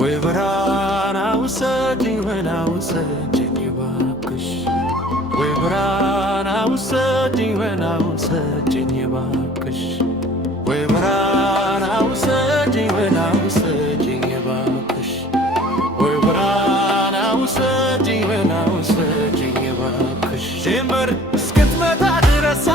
ወይ ብርሃን አውሰጂኝ ወይን አውሰጂኝ እባክሽ ወይ ብርሃን አውሰጂኝ ወይን አውሰጂኝ እባክሽ ወይ ብርሃን አውሰጂኝ ወይን አውሰጂኝ እባክሽ ወይ ብርሃን አውሰጂኝ ወይን አውሰጂኝ እባክሽ ጀምር እስክትመጣ ድረስ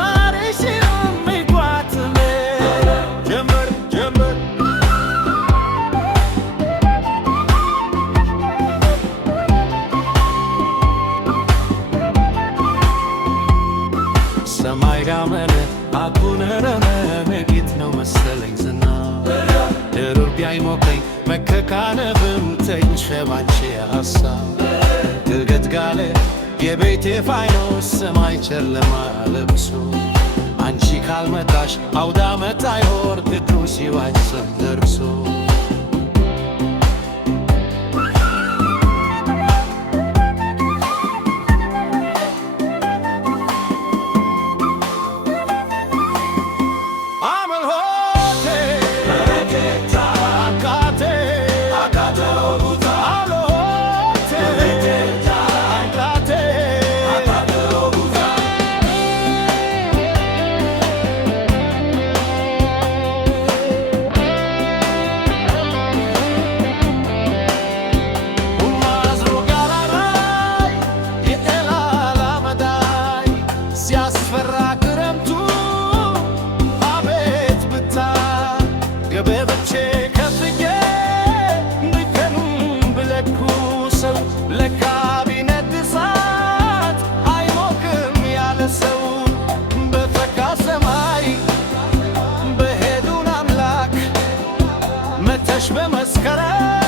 ሰማይ ጋመነ አኩነረነ መጌት ነው መሰለኝ ዝና ድሩር ቢያይሞቀኝ መከካነብም ተይሸባንቼ ሐሳብ ድርገት ጋለ የቤቴ ፋይኖስ ሰማይ ጨለማ ለብሶ አንቺ ካልመጣሽ አውደ ዓመት አይሆን ቅዱስ ሲዋጅም ደርሶ በመስከረም